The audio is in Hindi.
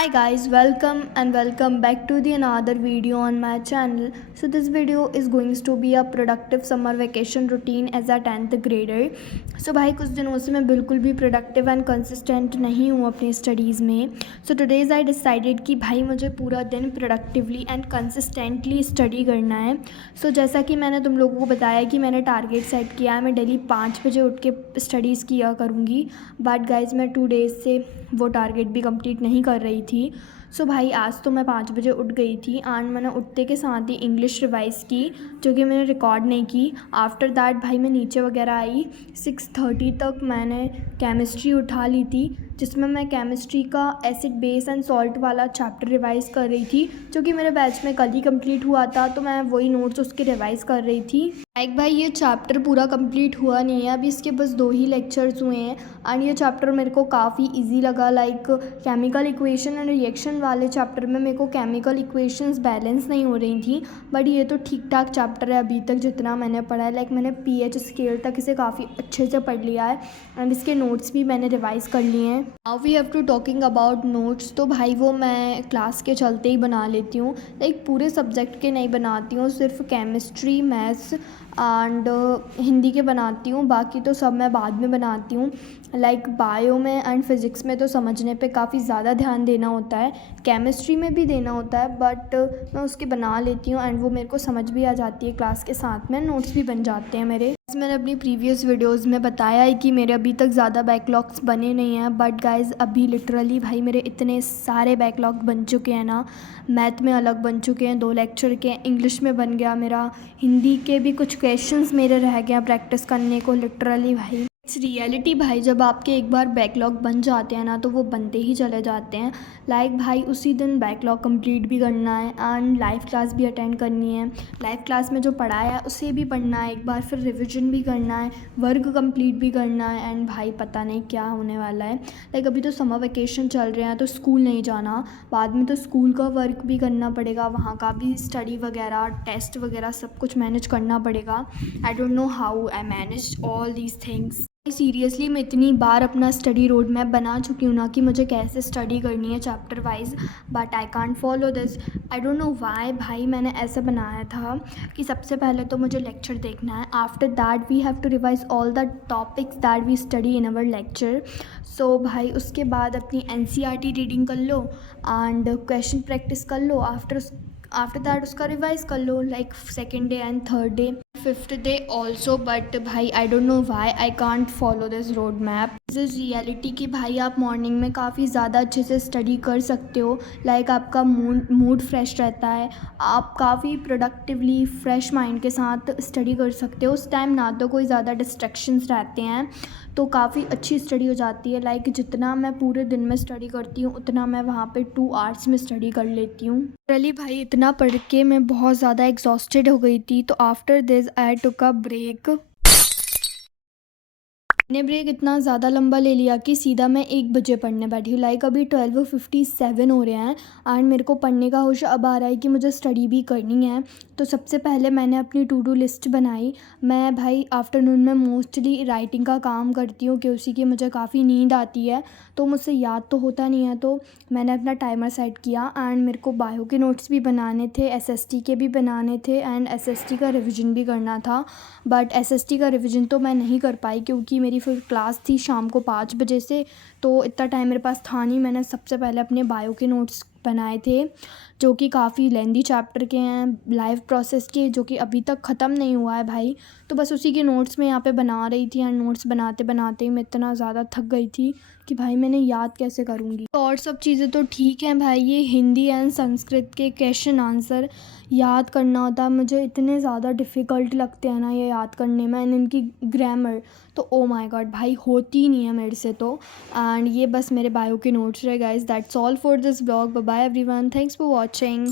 Hi guys, welcome back to the another video on my channel. So this video is going to be a productive summer vacation routine as a 10th grader. So भाई कुछ दिनों से मैं बिल्कुल भी प्रोडक्टिव एंड कंसिस्टेंट नहीं हूँ अपनी स्टडीज़ में. सो टुडेज़ आई डिसाइडेड कि भाई मुझे पूरा दिन प्रोडक्टिवली एंड कंसिस्टेंटली स्टडी करना है. सो जैसा कि मैंने तुम लोगों को बताया कि मैंने टारगेट सेट किया है, मैं डेली 5 बजे उठ के स्टडीज़ किया करूँगी. बट गाइज मैं 2 डेज़ से वो टारगेट भी कंप्लीट नहीं कर रही थी. सो भाई आज तो मैं 5 बजे उठ गई थी एंड मैंने उठते के साथ ही इंग्लिश रिवाइज़ की, जो कि मैंने रिकॉर्ड नहीं की. आफ्टर दैट भाई मैं नीचे वगैरह आई. 6:30 तक मैंने केमिस्ट्री उठा ली थी, जिसमें मैं केमिस्ट्री का एसिड बेस एंड सॉल्ट वाला चैप्टर रिवाइज़ कर रही थी, जो कि मेरे बैच में कल ही कंप्लीट हुआ था. तो मैं वही नोट्स उसके रिवाइज़ कर रही थी. लाइक भाई ये चैप्टर पूरा कंप्लीट हुआ नहीं है, अभी इसके बस 2 ही लेक्चर्स हुए हैं एंड ये चैप्टर मेरे को काफ़ी इजी लगा. Like chemical equation and reaction वाले चैप्टर में मेरे को केमिकल इक्वेशंस बैलेंस नहीं हो रही थी, बट ये तो ठीक ठाक चैप्टर है अभी तक जितना मैंने पढ़ा है. लाइक मैंने पीएच स्केल तक इसे काफ़ी अच्छे से पढ़ लिया है एंड इसके नोट्स भी मैंने रिवाइज़ कर लिए हैं. Now we have to talking about notes. तो भाई वो मैं क्लास के चलते ही बना लेती हूँ. लाइक पूरे सब्जेक्ट के नहीं बनाती हूँ, सिर्फ केमिस्ट्री, मैथ्स एंड हिंदी के बनाती हूँ. बाकी तो सब मैं बाद में बनाती हूँ. लाइक बायो में एंड फिज़िक्स में तो समझने पे काफ़ी ज़्यादा ध्यान देना होता है, केमिस्ट्री में भी देना होता है, बट मैं उसके बना लेती हूँ एंड वो मेरे को समझ भी आ जाती है क्लास के साथ में. नोट्स भी बन जाते हैं मेरे. मैंने अपनी प्रीवियस वीडियोस में बताया है कि मेरे अभी तक ज़्यादा बैकलॉग्स बने नहीं हैं, बट गाइज़ अभी लिटरली भाई मेरे इतने सारे बैकलॉग बन चुके हैं ना. मैथ में अलग बन चुके हैं, 2 लेक्चर के. इंग्लिश में बन गया मेरा. हिंदी के भी कुछ क्वेश्चंस मेरे रह गए हैं प्रैक्टिस करने को. लिटरली भाई इट्स रियलिटी भाई, जब आपके एक बार बैकलॉग बन जाते हैं ना तो वो बनते ही चले जाते हैं. लाइक भाई उसी दिन बैकलॉग कंप्लीट भी करना है एंड लाइव क्लास भी अटेंड करनी है. लाइव क्लास में जो पढ़ाया है उसे भी पढ़ना है एक बार, फिर रिविजन भी करना है, वर्क कंप्लीट भी करना है एंड भाई पता नहीं क्या होने वाला है. लाइक अभी तो समर वेकेशन चल रहे हैं तो स्कूल नहीं जाना, बाद में तो स्कूल का वर्क भी करना पड़ेगा, वहाँ का भी स्टडी वगैरह, टेस्ट वगैरह सब कुछ मैनेज करना पड़ेगा. आई don't know how I manage all these things. Seriously मैं इतनी बार अपना स्टडी रोड मैप बना चुकी हूँ ना कि मुझे कैसे स्टडी करनी है chapter wise, but I can't follow this. I don't know Y. भाई मैंने ऐसा बनाया था कि सबसे पहले तो मुझे लेक्चर देखना है, after that we have to revise all the topics that we study in our lecture. So भाई उसके बाद अपनी एनसीईआरटी रीडिंग कर लो एंड क्वेश्चन प्रैक्टिस कर लो. आफ्टर दैट उसका रिवाइज कर लो, like second day and third day, fifth day also. But भाई I don't know why I can't follow this road map. This reality कि भाई आप मॉर्निंग में काफ़ी ज़्यादा अच्छे से स्टडी कर सकते हो. लाइक आपका मूड फ्रेश रहता है, आप काफ़ी प्रोडक्टिवली फ्रेश माइंड के साथ स्टडी कर सकते हो. उस टाइम ना तो कोई ज़्यादा डिस्ट्रैक्शंस रहते हैं, तो काफ़ी अच्छी स्टडी हो जाती है. लाइक जितना मैं पूरे दिन में स्टडी करती हूँ उतना मैं वहाँ पे 2 आवर्स में स्टडी कर लेती हूँ. रियली भाई इतना पढ़ के मैं बहुत ज़्यादा एग्जॉस्टेड हो गई थी, तो after this I took a break. मैंने ब्रेक इतना ज़्यादा लंबा ले लिया कि सीधा मैं 1 बजे पढ़ने बैठी हूँ. लाइक अभी 12:57 हो रहे हैं एंड मेरे को पढ़ने का होश अब आ रहा है कि मुझे स्टडी भी करनी है. तो सबसे पहले मैंने अपनी टू डू लिस्ट बनाई. मैं भाई आफ्टरनून में मोस्टली राइटिंग का काम करती हूँ क्योंकि कि मुझे काफ़ी नींद आती है, तो मुझसे याद तो होता नहीं है. तो मैंने अपना टाइमर सेट किया एंड मेरे को बायो के नोट्स भी बनाने थे, एसएसटी के भी बनाने थे एंड एसएसटी का रिविज़न भी करना था. बट एसएसटी का रिविज़न तो मैं नहीं कर पाई क्योंकि मेरी फिर क्लास थी शाम को 5 बजे से, तो इतना टाइम मेरे पास था नहीं. मैंने सबसे पहले अपने बायो के नोट्स बनाए थे जो कि काफ़ी लेंदी चैप्टर के हैं, लाइव प्रोसेस के, जो कि अभी तक ख़त्म नहीं हुआ है भाई. तो बस उसी के नोट्स में यहाँ पे बना रही थी एंड नोट्स बनाते बनाते मैं इतना ज़्यादा थक गई थी कि भाई मैंने याद कैसे करूँगी. तो और सब चीज़ें तो ठीक हैं भाई, ये हिंदी एंड संस्कृत के क्वेश्चन आंसर याद करना होता है, मुझे इतने ज़्यादा डिफ़िकल्ट लगते हैं ना ये याद करने में. एंड इनकी ग्रामर तो ओ माय गॉड भाई होती ही नहीं है मेरे से तो. एंड ये बस मेरे बायो के नोट्स रहे guys. That's all for this blog. Bye bye everyone, thanks for watching.